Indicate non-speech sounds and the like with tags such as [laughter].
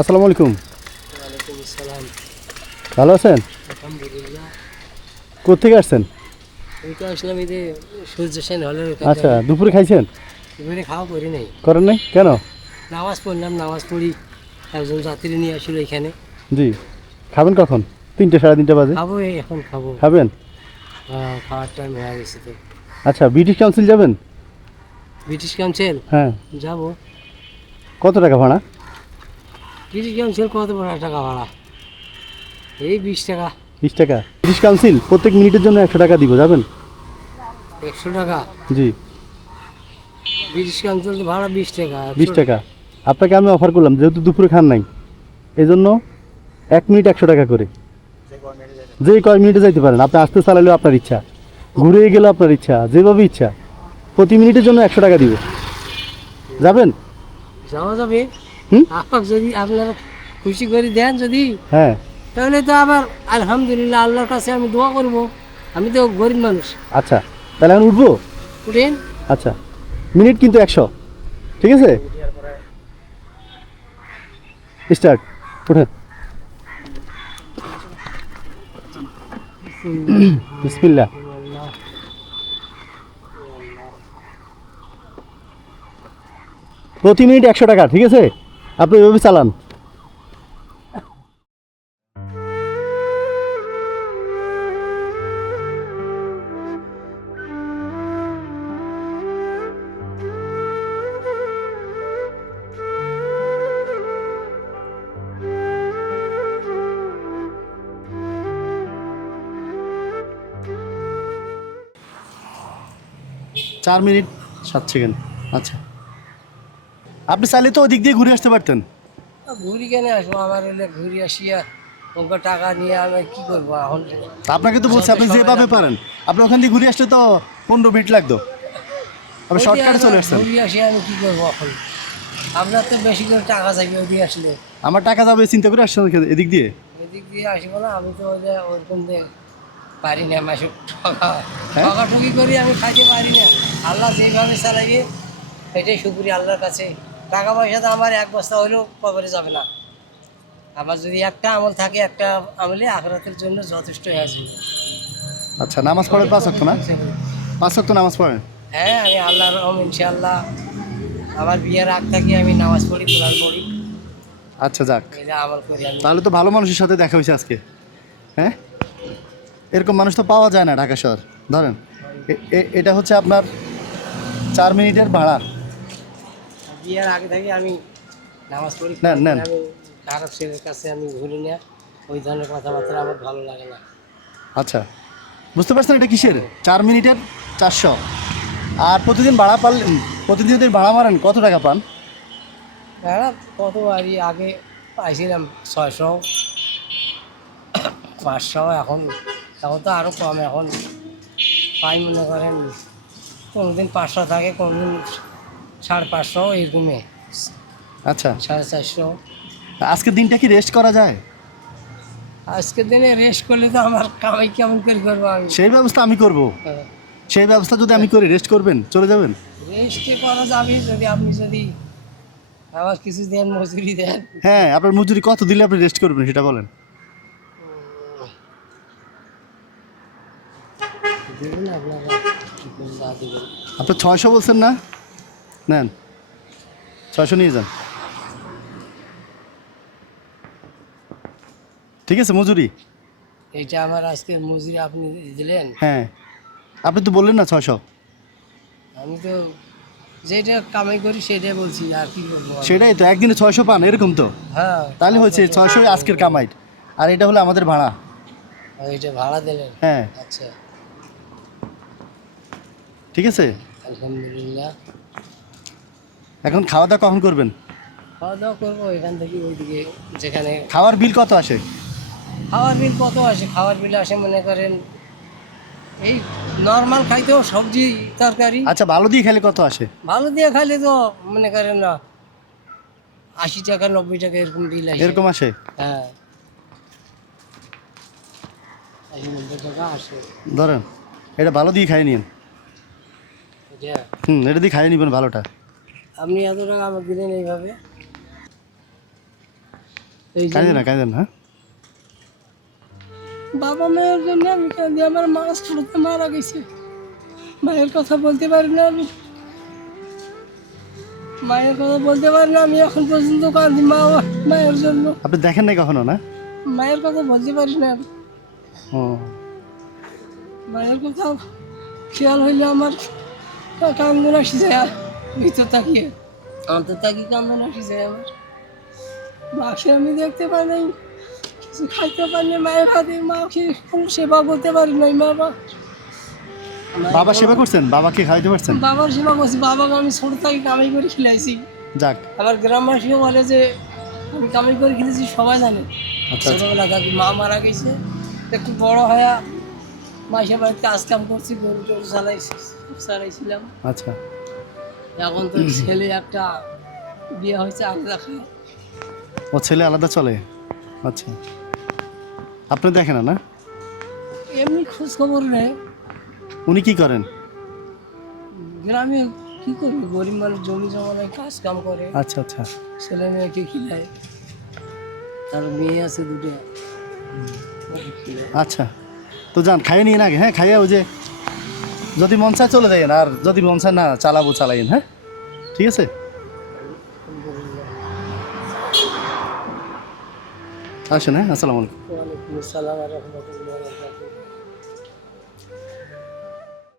আসসালামু আলাইকুম। ওয়ালাইকুম আসসালাম। ভালো আছেন? আলহামদুলিল্লাহ। কোথেকে আসছেন? আমি তো আসলাম এই যে সূর্য সেন হলের আচ্ছা দুপুরে খাইছেন? এবারে খাওয়া করি নাই। করেন নাই? কেন? নামাজ পড়লাম নামাজ পড়ি। একজন যাত্রী নিয়ে আসলো এখানে। জি। খাবেন কখন? তিনটে সাড়ে তিনটে বাজে? খাব এই এখন খাব। খাবেন? হ্যাঁ, খাওয়ার টাইম হয়ে গেছে তো। আচ্ছা ব্রিটিশ কাউন্সিল যাবেন? ব্রিটিশ কাউন্সিল হ্যাঁ। যাব। কত টাকা ভাড়া? ব্রিটিশ কাউন্সিল কত বড় টাকা ভাড়া? এই বিশ টাকা। বিশ টাকা। ব্রিটিশ কাউন্সিল প্রত্যেক মিনিটের জন্য একশো টাকা দিব যাবেন? একশো টাকা? জি। ব্রিটিশ কাউন্সিল ভাড়া বিশ টাকা বিশ টাকা। আপনাকে আমি অফার করলাম যেহেতু দুপুরে খান নাই। এই জন্য এক মিনিট একশো টাকা করে। যে কয় মিনিটে যাইতে পারেন আপনি আসতে চালালেও আপনার ইচ্ছা। ঘুরে গেলেও আপনার ইচ্ছা যেভাবে ইচ্ছা। প্রতি মিনিটের জন্য একশো টাকা দিব। যাবেন? যাওয়া যাবে। আপনার যদি আপনারা খুশি করে দেন যদি হ্যাঁ। তাহলে তো আবার আলহামদুলিল্লাহ আল্লাহর কাছে আমি দোয়া করব। আমি তো গরিব মানুষ। আচ্ছা তাহলে আমি উঠবো? উঠেন। আচ্ছা মিনিট কিন্তু একশো। ঠিক আছে? স্টার্ট উঠেন। বিসমিল্লা প্রতি মিনিট একশো টাকা ঠিক আছে? আপনি এভাবে চালান চার মিনিট সাত সেকেন্ড। আচ্ছা। আপনি চাইলে তো ওদিক দিয়ে ঘুরে আসতে পারতেন। ঘুরি কেন আসব? আমার হলে ঘুরি আসিয়া ওকে টাকা নিয়ে আমি কি করব এখন? আপনাকে তো বলছি আপনি যেভাবে পারেন। আপনি ওখান দিয়ে ঘুরে আসলে তো পনেরো মিনিট লাগতো। আপনি শর্টকাটে চলে আসছেন। ঘুরে আসি আমি কি করব এখন? আপনার তো বেশি করে টাকা চাইবে ওদিকে আসলে। আমার টাকা যাবে চিন্তা করে আসছেন এদিক দিয়ে? এদিক দিয়ে আসব না আমি তো ওই যে ওরকম পারি না মাসে ঠকা হ্যাঁ? ঠকাঠকি করি আমি খাইতে পারি না। আল্লাহ যেভাবে চালাইবে এটাই শুকুরি আল্লাহর কাছে। টাকা পয়সা তো আমার এক বস্তা হলেও কবরে যাবে না। আমার যদি একটা আমল থাকে একটা আমলে আখরাতের জন্য যথেষ্ট হয়ে যাবে। আচ্ছা নামাজ পড়েন পাঁচ অক্ট না? পাঁচ অক্ট নামাজ পড়েন? হ্যাঁ আমি আল্লাহর রহম ইনশাআল্লাহ। আমার বিয়ের আগ থেকে আমি নামাজ পড়ি কোরআন পড়ি। আচ্ছা যাক। আমল করি তাহলে তো ভালো মানুষের সাথে দেখা হয়েছে আজকে। হ্যাঁ? এরকম মানুষ তো পাওয়া যায় না ঢাকা শহর। ধরেন এটা হচ্ছে আপনার চার মিনিটের ভাড়া। বিয়ের আগে থেকে আমি নামাজ পড়ি। নেন, নেন। আমি খারাপ ছেলের কাছে আমি ঘুরি না। ওই ধরনের কথাবার্তা আমার ভালো লাগে না। আচ্ছা বুঝতে পারছেন এটা কিসের? চার মিনিটের চারশো। আর প্রতিদিন ভাড়া পারলেন প্রতিদিন যদি ভাড়া মারেন কত টাকা পান? হ্যাঁ কত বাড়ি আগে পাইছিলাম ছয়শো পাঁচশো এখন এখন তো আরও কম। এখন পাই মনে করেন কোনোদিন পাঁচশো থাকে কোনোদিন সাড়ে পাঁচশো এরকমই। আচ্ছা। সাড়ে চারশো। আজকের দিনটা কি রেস্ট করা যায়? আজকের দিনে রেস্ট করলে তো আমার কামাই কেমন করে করব আমি? সেই ব্যবস্থা আমি করব। সেই ব্যবস্থা যদি আমি করি রেস্ট করবেন চলে যাবেন? রেস্টে করা যাবে যদি আপনি যদি আমার কিছু দেন মজুরি দেন। হ্যাঁ আপনার মজুরি কত দিলে আপনি রেস্ট করবেন সেটা বলেন। আপনার ছয়শো বলছেন না? নেন। ছয়শো নিয়ে যান। ঠিক আছে মজুরি। এইটা আমার আজকে মজুরি আপনি দিলেন? হ্যাঁ। আপনি তো বললেন না ছয়শো। আমি তো যেটা কামাই করি সেটাই বলছি আর কি বলব সেটাই তো একদিনে ছয়শো পান এরকম তো। হ্যাঁ। তাহলে হয়েছে ছয়শো আজকের কামাই আর এটা হলো আমাদের ভাড়া। এইটা ভাড়া দিলেন? হ্যাঁ। আচ্ছা। ঠিক আছে? আলহামদুলিল্লাহ। এখন খাওয়া দাওয়া কখন করবেন? খাওয়া দাওয়া করব এখান থেকে ওইদিকে যেখানে খাওয়ার বিল কত আসে? খাওয়ার বিল কত আসে? খাওয়ার বিল আসে মনে করেন এই নর্মাল খাইতেও সবজি তরকারি। আচ্ছা ভালো দিয়ে খেলে কত আসে? ভালো দিয়ে খাইলে তো মনে করেন না আশি টাকা নব্বই টাকা এরকম বিল আসে। এরকম আসে? হ্যাঁ। ধরেন এটা ভালো দিয়ে খাই নিন হুম এটা দিয়ে খাই নিবেন ভালোটা। আপনি এত টাকা আমাকে দিলেন এইভাবে? না না হ্যাঁ? বাবা মায়ের জন্য আমি কাঁদি আমার মা ছোটতে মারা গেছে। মায়ের কথা বলতে পারি না আমি। মায়ের কথা বলতে পারি না আমি এখন পর্যন্ত কাঁদি মা মায়ের জন্য। আপনি দেখেন নাই কখনো না? মায়ের কথা বলতে পারি না। ও। মায়ের কথা খেয়াল হইলে আমার কান্দন আর ভিতর তাকিয়ে অন্তর তাকি কান্দন আসি যায় আমার মাকে আমি দেখতে পাই নাই কিছু খাইতে পারি না মায়ের হাতে মাকে কোনো সেবা করতে পারি নাই মা বাবা। বাবা সেবা করছেন? বাবাকে খাওয়াইতে পারছেন? বাবার সেবা করছি বাবাকে আমি ছোট থাকি কামাই করে খেলাইছি। যাক। আমার গ্রামবাসীও বলে যে আমি কামাই করে খেলেছি সবাই জানে। আচ্ছা। ছোটবেলা থাকি মা মারা গেছে একটু বড় হয়ে মাসে বাড়িতে কাজ কাম করছি গরু টরু চালাইছি চালাইছিলাম। আচ্ছা। এখন তো [clears throat] ছেলে একটা বিয়ে হয়েছে আলাদা খায় ও ছেলে আলাদা চলে? আচ্ছা। আপনি দেখেন না? না এমনি খোঁজ খবর নেই। উনি কি করেন? গ্রামে কি করবে? গরিব মানুষ জমি জমা নেই কাজ কাম করে। আচ্ছা আচ্ছা। ছেলে মেয়েকে খিলায় তার মেয়ে আছে দুটো। আচ্ছা। তো যান খাইয়ে নিয়ে আগে হ্যাঁ খাইয়ে ওই যে যদি মন চায় চলে যাইন আর যদি মন চায় না, চালাবো চালাইন হ্যাঁ? ঠিক আছে? আসেন হ্যাঁ? আসসালামু আলাইকুম।